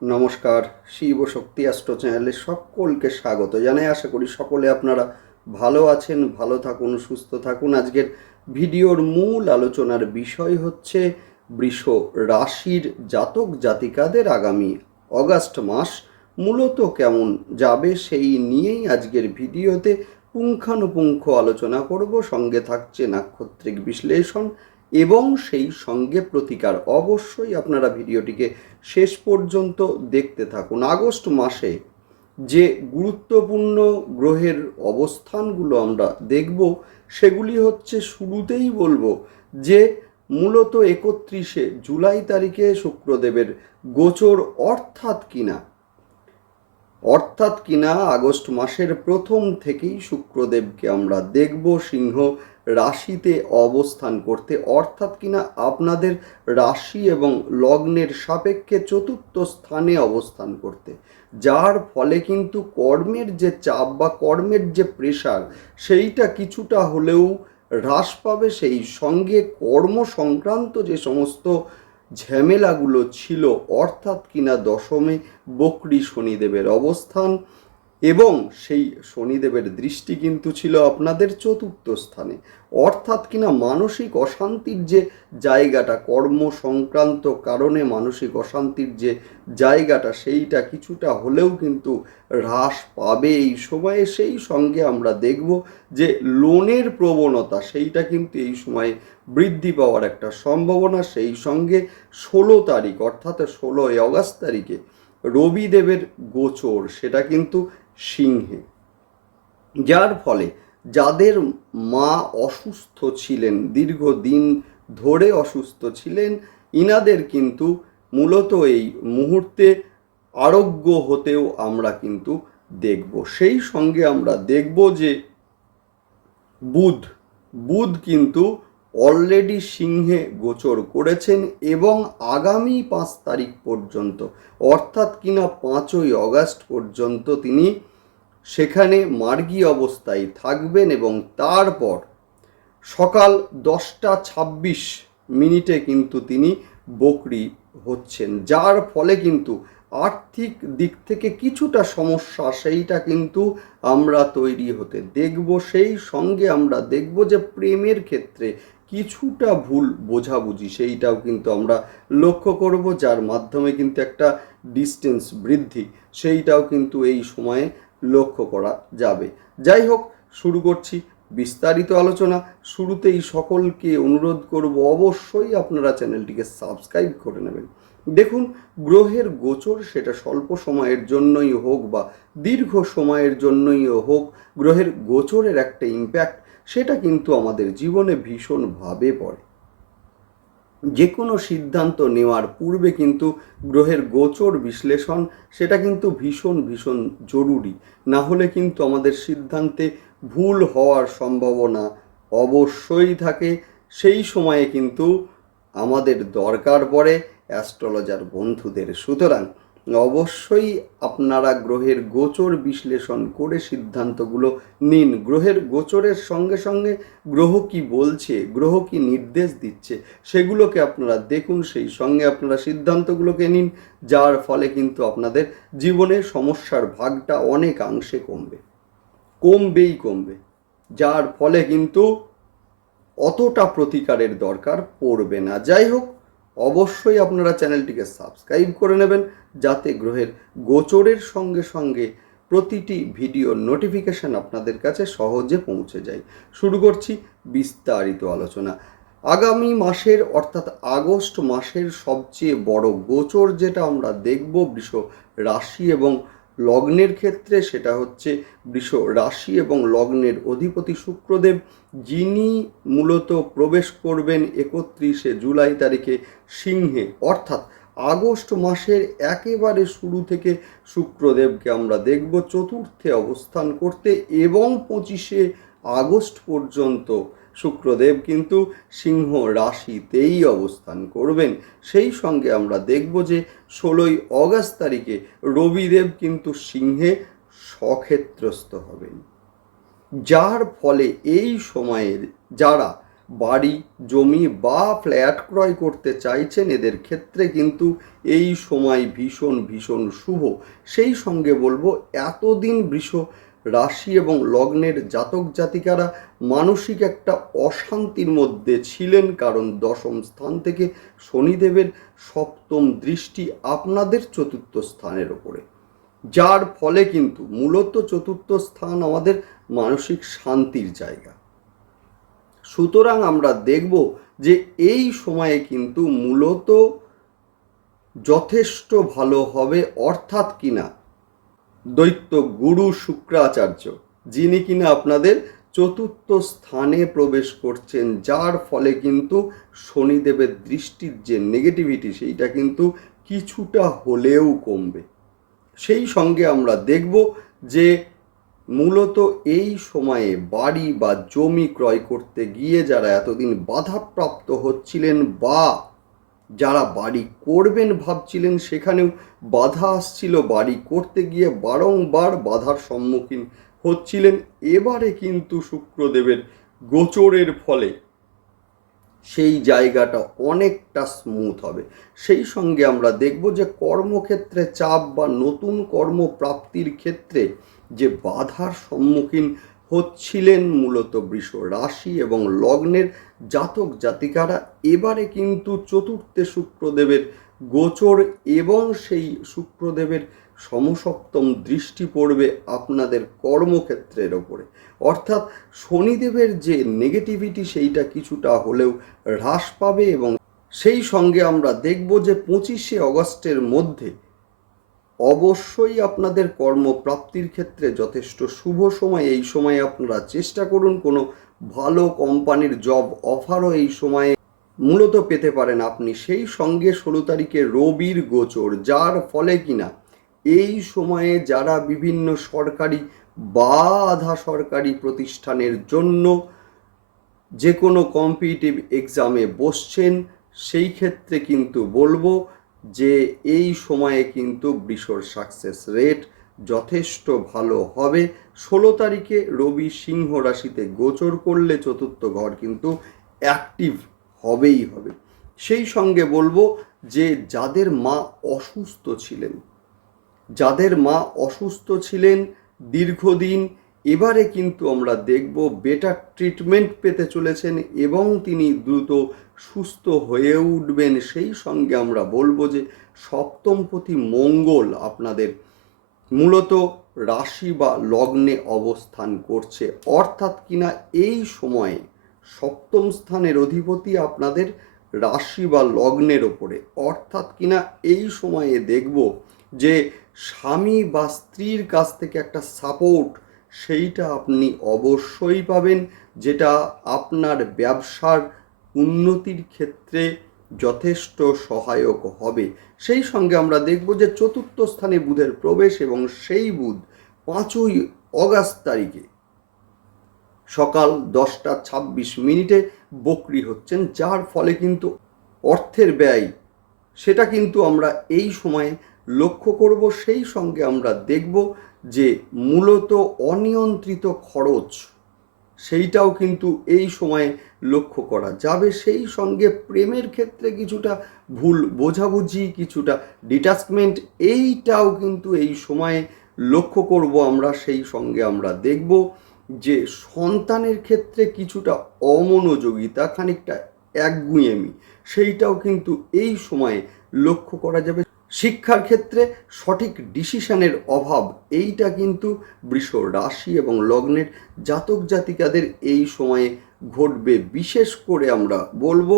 নমস্কার, শিব শক্তি অ্যাস্ট্রো চ্যানেলে সকলকে স্বাগত জানাই। আশা করি সকলে আপনারা ভালো আছেন, ভালো থাকুন, সুস্থ থাকুন। আজকের ভিডিওর মূল আলোচনার বিষয় হচ্ছে বৃষ রাশির জাতক জাতিকাদের আগামী অগাস্ট মাস মূলত কেমন যাবে সেই নিয়েই আজকের ভিডিওতে পুঙ্খানুপুঙ্খ আলোচনা করব। সঙ্গে থাকছে নাক্ষত্রিক বিশ্লেষণ এবং সেই সঙ্গে প্রতিকার অবশ্যই আপনারা ভিডিওটিকে শেষ পর্যন্ত দেখতে থাকুন। আগস্ট মাসে যে গুরুত্বপূর্ণ গ্রহের অবস্থানগুলো আমরা দেখব, সেগুলি হচ্ছে শুরুতেই বলব যে মূলত একত্রিশে জুলাই তারিখে শুক্রদেবের গোচর অর্থাৎ কিনা অর্থাৎ কিনা আগস্ট মাসের প্রথম থেকেই শুক্রদেবকে আমরা দেখব, সিংহ রাশিতে অবস্থান করতে। অর্থাৎ কিনা আপনাদের রাশি এবং লগ্নের সাপেক্ষে চতুর্থ স্থানে অবস্থান করতে। যার ফলে কিন্তু কর্মের যে চাপ বা কর্মের যে প্রেশার, সেইটা কিছুটা হলেও হ্রাস পাবে। সেই সঙ্গে কর্ম সংক্রান্ত যে সমস্ত ঝামেলাগুলো ছিল অর্থাৎ কিনা দশমে বকরি শনিদেবের অবস্থান এবং সেই শনিদেবের দৃষ্টি কিন্তু ছিল আপনাদের চতুর্থ স্থানে। অর্থাৎ কিনা মানসিক অশান্তির যে জায়গাটা কর্ম সংক্রান্ত কারণে মানসিক অশান্তির যে জায়গাটা, সেইটা কিছুটা হলেও কিন্তু হ্রাস পাবে। এই সময়ে সেই সঙ্গে আমরা দেখব যে লোনের প্রবণতা, সেইটা কিন্তু এই সময়ে বৃদ্ধি পাওয়ার একটা সম্ভাবনা। সেই সঙ্গে ষোলো তারিখ, অর্থাৎ ষোলোই অগাস্ট তারিখে রবিদেবের গোচর, সেটা কিন্তু সিংহে, যার ফলে যাদের মা অসুস্থ ছিলেন, দীর্ঘদিন ধরে অসুস্থ ছিলেন, ইনাদের কিন্তু মূলত এই মুহূর্তে আরোগ্য হতেও আমরা কিন্তু দেখব। সেই সঙ্গে আমরা দেখব যে বুধ বুধ কিন্তু অলরেডি সিংহে গোচর করেছেন এবং আগামী পাঁচ তারিখ পর্যন্ত, অর্থাৎ কিনা পাঁচই অগাস্ট পর্যন্ত তিনি সেখানে মার্গী অবস্থায় থাকবেন এবং তারপর সকাল দশটা ছাব্বিশ মিনিটে কিন্তু তিনি বকরি হচ্ছেন, যার ফলে কিন্তু আর্থিক দিক থেকে কিছুটা সমস্যা সেইটা কিন্তু আমরা তৈরি হতে দেখব। সেই সঙ্গে আমরা দেখব যে প্রেমের ক্ষেত্রে কিছুটা ভুল বোঝাবুঝি সেইটাও কিন্তু আমরা লক্ষ্য করব, যার মাধ্যমে কিন্তু একটা ডিস্টেন্স বৃদ্ধি সেইটাও কিন্তু এই সময়ে লক্ষ্য করা যাবে। যাই হোক, শুরু করছি বিস্তারিত আলোচনা। শুরুতেই সকলকে অনুরোধ করব অবশ্যই আপনারা চ্যানেলটিকে সাবস্ক্রাইব করে নেবেন। দেখুন, গ্রহের গোচর সেটা স্বল্প সময়ের জন্যই হোক বা দীর্ঘ সময়ের জন্যই হোক, গ্রহের গোচরের একটা ইম্প্যাক্ট সেটা কিন্তু আমাদের জীবনে ভীষণভাবে পড়ে। যে কোনো সিদ্ধান্ত নেওয়ার পূর্বে কিন্তু গ্রহের গোচর বিশ্লেষণ, সেটা কিন্তু ভীষণ ভীষণ জরুরি। না হলে কিন্তু আমাদের সিদ্ধান্তে ভুল হওয়ার সম্ভাবনা অবশ্যই থাকে। সেই সময়ে কিন্তু আমাদের দরকার পড়ে অ্যাস্ট্রোলজার বন্ধুদের। সুতরাং অবশ্যই আপনারা গ্রহের গোচর বিশ্লেষণ করে সিদ্ধান্তগুলো নিন। গ্রহের গোচরের সঙ্গে সঙ্গে গ্রহ কি বলছে, গ্রহ কি নির্দেশ দিচ্ছে, সেগুলোকে আপনারা দেখুন, সেই সঙ্গে আপনারা সিদ্ধান্তগুলোকে নিন, যার ফলে কিন্তু আপনাদের জীবনে সমস্যার ভাগটা অনেকাংশে কমবে। কমবেই কমবে, যার ফলে কিন্তু অতটা প্রতিকারের দরকার পড়বে না। যাই হোক অবশ্যই আপনারা চ্যানেলটিকে সাবস্ক্রাইব করে নেবেন যাতে গ্রহের গোচরের সঙ্গে সঙ্গে প্রতিটি ভিডিও নোটিফিকেশান আপনাদের কাছে সহজে পৌঁছে যায়। শুরু করছি বিস্তারিত আলোচনা। আগামী মাসের অর্থাৎ আগস্ট মাসের সবচেয়ে বড় গোচর যেটা আমরা দেখব বৃষ রাশি এবং লগ্নের ক্ষেত্রে সেটা হচ্ছে বৃষ রাশি এবং লগ্নের অধিপতি শুক্রদেব, যিনি মূলত প্রবেশ করবেন একত্রিশে জুলাই তারিখে সিংহে। অর্থাৎ আগস্ট মাসের একেবারে শুরু থেকে শুক্রদেবকে আমরা দেখব চতুর্থে অবস্থান করতে এবং পঁচিশে আগস্ট পর্যন্ত শুক্রদেব কিন্তু সিংহ রাশিতেই অবস্থান করবেন। সেই সঙ্গে আমরা দেখব যে ষোলোই অগাস্ট তারিখে রবিদেব কিন্তু সিংহে সক্ষেত্রস্থ হবেন। যার ফলে এই সময়ের যারা বাড়ি, জমি বা ফ্ল্যাট ক্রয় করতে চাইছেন, এদের ক্ষেত্রে কিন্তু এই সময় ভীষণ ভীষণ শুভ। সেই সঙ্গে বলব, এতদিন বৃষ রাশি এবং লগ্নের জাতক জাতিকারা মানসিক একটা অশান্তির মধ্যে ছিলেন কারণ দশম স্থান থেকে শনিদেবের সপ্তম দৃষ্টি আপনাদের চতুর্থ স্থানের ওপরে। যার ফলে কিন্তু মূলত চতুর্থ স্থান আমাদের মানসিক শান্তির জায়গা। সুতরাং আমরা দেখব যে এই সময়ে কিন্তু মূলত যথেষ্ট ভালো হবে অর্থাৎ কিনা দৈত্য গুরু শুক্রাচার্য, যিনি কিনা আপনাদের চতুর্থ স্থানে প্রবেশ করছেন, যার ফলে কিন্তু শনিদেবের দৃষ্টির যে নেগেটিভিটি সেইটা কিন্তু কিছুটা হলেও কমবে। সেই সঙ্গে আমরা দেখব যে মূলত এই সময়ে বাড়ি বা জমি ক্রয় করতে গিয়ে যারা এতদিন বাধাপ্রাপ্ত হচ্ছিলেন বা যারা বাড়ি করবেন ভাবছিলেন সেখানেও বাধা আসছিল। বাড়ি করতে গিয়ে বারংবার বাধার সম্মুখীন হচ্ছিলেন। এবারে কিন্তু শুক্রদেবের গোচরের ফলে সেই জায়গাটা অনেকটা স্মুথ হবে। সেই সঙ্গে আমরা দেখব যে কর্মক্ষেত্রে চাপ বা নতুন কর্মপ্রাপ্তির ক্ষেত্রে যে বাধার সম্মুখীন হচ্ছিলেন মূলত বৃষ রাশি এবং লগ্নের জাতক জাতিকারা। এবারে কিন্তু চতুর্থে শুক্রদেবের গোচর এবং সেই শুক্রদেবের সমসপ্তম দৃষ্টি পড়বে আপনাদের কর্মক্ষেত্রের ওপরে। অর্থাৎ শনিদেবের যে নেগেটিভিটি সেইটা কিছুটা হলেও হ্রাস পাবে এবং সেই সঙ্গে আমরা দেখব যে পঁচিশে অগস্টের মধ্যে অবশ্যই আপনাদের কর্মপ্রাপ্তির ক্ষেত্রে যথেষ্ট শুভ সময়। এই সময়ে আপনারা চেষ্টা করুন কোনো ভালো কোম্পানির জব অফারও এই সময়ে মূলত পেতে পারেন আপনি। সেই সঙ্গে ষোলো তারিখে রবির গোচর, যার ফলে কিনা এই সময়ে যারা বিভিন্ন সরকারি বা আধা সরকারি প্রতিষ্ঠানের জন্য যে কোনো কম্পিটিটিভ এক্সামে বসছেন, সেই ক্ষেত্রে কিন্তু বলব যে এই সময়ে কিন্তু বৃষর সাকসেস রেট যথেষ্ট ভালো হবে। ষোলো তারিখে রবি সিংহ রাশিতে গোচর করলে চতুর্থ ঘর কিন্তু অ্যাক্টিভ হবেই হবে। সেই সঙ্গে বলব যে যাদের মা অসুস্থ ছিলেন, যাদের মা অসুস্থ ছিলেন দীর্ঘদিন এবারে কিন্তু আমরা দেখব বেটার ট্রিটমেন্ট পেতে চলেছেন এবং তিনি দ্রুত সুস্থ হয়ে উঠবেন। সেই সঙ্গে আমরা বলব যে সপ্তমপতি মঙ্গল আপনাদের মূলত রাশি বা লগ্নে অবস্থান করছে। অর্থাৎ কিনা এই সময়ে সপ্তম স্থানের অধিপতি আপনাদের রাশি বা লগ্নের ওপরে। অর্থাৎ কিনা এই সময়ে দেখব যে স্বামী বা স্ত্রীর কাছ থেকে একটা সাপোর্ট সেইটা আপনি অবশ্যই পাবেন, যেটা আপনার ব্যবসার উন্নতির ক্ষেত্রে যথেষ্ট সহায়ক হবে। সেই সঙ্গে আমরা দেখব যে চতুর্থ স্থানে বুধের প্রবেশ এবং সেই বুধ পাঁচই অগাস্ট তারিখে সকাল দশটা ছাব্বিশ মিনিটে বকরি হচ্ছেন, যার ফলে কিন্তু অর্থের ব্যয়, সেটা কিন্তু আমরা এই সময়ে লক্ষ্য করব, সেই সঙ্গে আমরা দেখব যে মূলত অনিয়ন্ত্রিত খরচ সেইটাও কিন্তু এই সময়ে লক্ষ্য করা যাবে। সেই সঙ্গে প্রেমের ক্ষেত্রে কিছুটা ভুল বোঝাবুঝি, কিছুটা ডিটাচমেন্ট এইটাও কিন্তু এই সময়ে লক্ষ্য করব আমরা। সেই সঙ্গে আমরা দেখব যে সন্তানের ক্ষেত্রে কিছুটা অমনোযোগিতা, খানিকটা একগুঁয়েমি, সেইটাও কিন্তু এই সময়ে লক্ষ্য করা যাবে। শিক্ষার ক্ষেত্রে সঠিক ডিসিশনের অভাব, এইটা কিন্তু বৃষ রাশি এবং লগ্নের জাতক জাতিকাদের এই সময়ে ঘটবে। বিশেষ করে আমরা বলব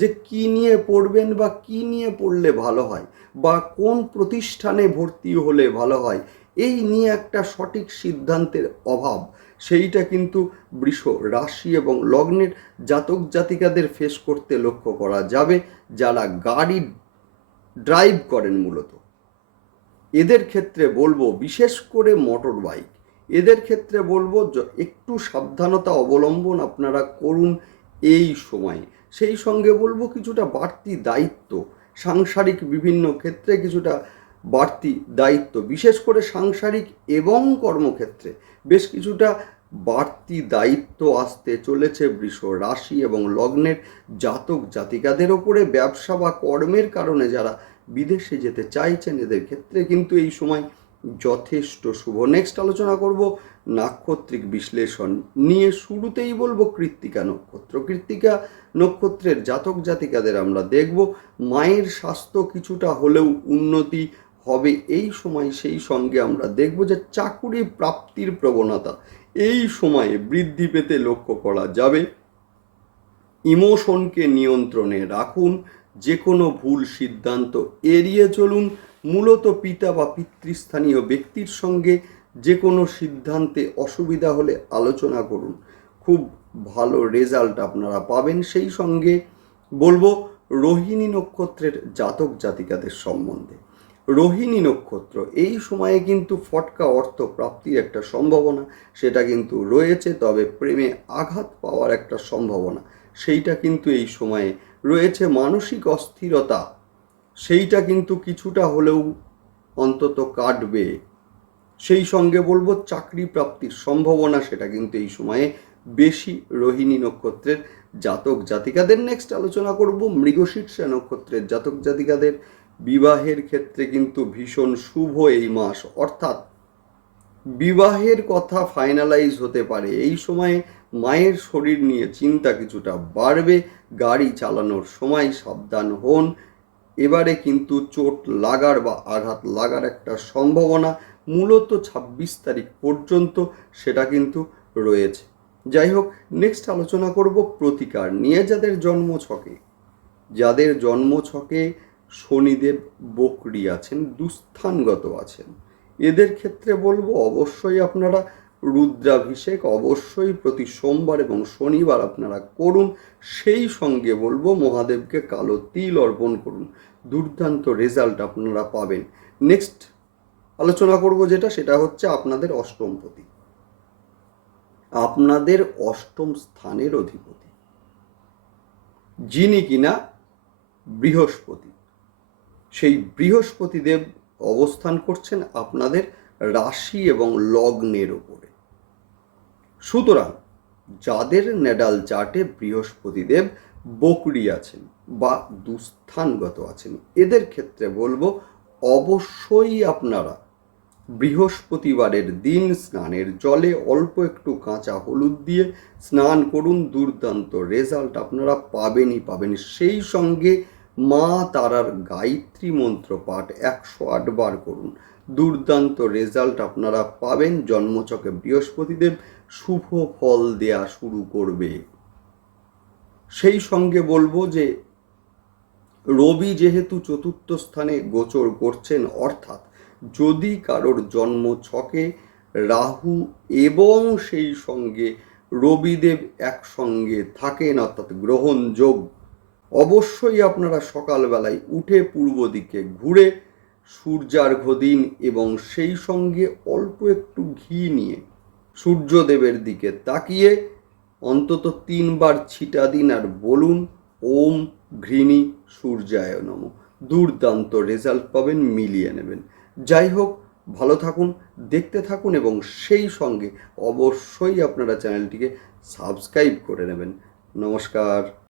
যে কি নিয়ে পড়বেন বা কি নিয়ে পড়লে ভালো হয় বা কোন প্রতিষ্ঠানে ভর্তি হলে ভালো হয়, এই নিয়ে একটা সঠিক সিদ্ধান্তের অভাব, সেইটা কিন্তু বৃষ রাশি এবং লগ্নের জাতক জাতিকাদের ফেস করতে লক্ষ্য করা যাবে। যারা গাড়ি ড্রাইভ করেন মূলত। এদের ক্ষেত্রে বলব, বিশেষ করে মোটর বাইক এদের ক্ষেত্রে বলব একটু সাবধানতা অবলম্বন আপনারা করুন এই সময়ে। সেই সঙ্গে বলব কিছুটা বাড়তি দায়িত্ব, সাংসারিক বিভিন্ন ক্ষেত্রে কিছুটা বাড়তি দায়িত্ব, বিশেষ করে সাংসারিক এবং কর্মক্ষেত্রে। বেশ কিছুটা বাড়তি দায়িত্ব আসতে চলেছে বৃষ রাশি এবং লগ্নের জাতক জাতিকাদের ওপরে। ব্যবসা বা কর্মের কারণে যারা বিদেশে যেতে চাইছেন, এদের ক্ষেত্রে কিন্তু এই সময় যথেষ্ট শুভ। নেক্সট আলোচনা করব নাক্ষত্রিক বিশ্লেষণ নিয়ে। শুরুতেই বলব কৃত্তিকা নক্ষত্র। কৃত্তিকা নক্ষত্রের জাতক জাতিকাদের আমরা দেখব। মায়ের স্বাস্থ্য কিছুটা হলেও উন্নতি হবে। এই সময় সেই সঙ্গে আমরা দেখব যে চাকুরি প্রাপ্তির প্রবণতা এই সময়ে বৃদ্ধি পেতে লক্ষ্য করা যাবে। ইমোশনকে নিয়ন্ত্রণে রাখুন যে কোনো ভুল সিদ্ধান্ত এড়িয়ে চলুন, মূলত পিতা বা পিতৃস্থানীয় ব্যক্তির সঙ্গে যে কোনো সিদ্ধান্তে অসুবিধা হলে আলোচনা করুন। খুব ভালো রেজাল্ট আপনারা পাবেন সেই সঙ্গে। বলব, রোহিণী নক্ষত্রের জাতক জাতিকাদের সম্বন্ধে। রোহিণী নক্ষত্র। এই সময়ে কিন্তু ফটকা অর্থ প্রাপ্তির একটা সম্ভাবনা, সেটা কিন্তু রয়েছে, তবে প্রেমে আঘাত পাওয়ার একটা সম্ভাবনা। সেইটা কিন্তু এই সময়ে রয়েছে মানসিক অস্থিরতা। সেইটা কিন্তু কিছুটা হলেও অন্তত কাটবে। সেই সঙ্গে বলব চাকরি প্রাপ্তির সম্ভাবনা, সেটা কিন্তু এই সময়ে বেশি রোহিণী নক্ষত্রের জাতক জাতিকাদের নেক্সট আলোচনা করব মৃগশীর্ষা নক্ষত্রের জাতক জাতিকাদের বিবাহের ক্ষেত্রে কিন্তু ভীষণ শুভ এই মাস, অর্থাৎ বিবাহের কথা ফাইনালাইজ হতে পারে। এই সময়ে মায়ের শরীর নিয়ে চিন্তা কিছুটা বাড়বে, গাড়ি চালানোর সময় সাবধান হন। এবারে কিন্তু চোট লাগার বা আঘাত লাগার একটা সম্ভাবনা মূলত ছাব্বিশ তারিখ পর্যন্ত সেটা কিন্তু রয়েছে। যাই হোক নেক্সট আলোচনা করব প্রতিকার নিয়ে, যাদের জন্ম ছকে যাদের জন্ম ছকে শনিদেব বকরি আছেন, দুস্থানগত আছেন। এদের ক্ষেত্রে বলব, অবশ্যই আপনারা রুদ্রাভিষেক অবশ্যই প্রতি সোমবার এবং শনিবার আপনারা করুন। সেই সঙ্গে বলব, মহাদেবকে কালো তিল অর্পণ করুন। দুর্দান্ত রেজাল্ট আপনারা পাবেন। নেক্সট আলোচনা করব যেটা, সেটা হচ্ছে আপনাদের অষ্টমপতি আপনাদের অষ্টম স্থানের অধিপতি। যিনি কিনা বৃহস্পতি। সেই বৃহস্পতি দেব অবস্থান করছেন আপনাদের রাশি এবং লগ্নের ওপরে। সুতরাং যাদের নেডাল চার্টে বৃহস্পতিদেব বকরি আছেন বা দুস্থানগত আছেন, এদের ক্ষেত্রে বলব অবশ্যই আপনারা বৃহস্পতিবারের দিন স্নানের জলে অল্প একটু কাঁচা হলুদ দিয়ে স্নান করুন, দুর্দান্ত রেজাল্ট আপনারা পাবেনই পাবেন সেই সঙ্গে মা তারার গায়ত্রী মন্ত্র পাঠ একশো আট বার করুন। দুর্দান্ত রেজাল্ট আপনারা পাবেন। জন্মচকে বৃহস্পতিদেব শুভ ফল দেয়া শুরু করবে। সেই সঙ্গে বলব যে, রবি যেহেতু চতুর্থ স্থানে গোচর করছেন, অর্থাৎ যদি কারোর জন্ম ছকে রাহু এবং সেই সঙ্গে রবিদেব একসঙ্গে থাকেন, অর্থাৎ গ্রহণ যোগ অবশ্যই আপনারা সকালবেলায় উঠে পূর্ব দিকে ঘুরে সূর্যার্ঘ দিন এবং সেই সঙ্গে অল্প একটু ঘি নিয়ে সূর্যদেবের দিকে তাকিয়ে অন্তত তিনবার ছিটা দিন আর বলুন, ওম ঘৃণী সূর্যায় নম। দুর্দান্ত রেজাল্ট পাবেন, মিলিয়ে নেবেন। যাই হোক, ভালো থাকুন, দেখতে থাকুন এবং সেই সঙ্গে অবশ্যই আপনারা চ্যানেলটিকে সাবস্ক্রাইব করে নেবেন। নমস্কার।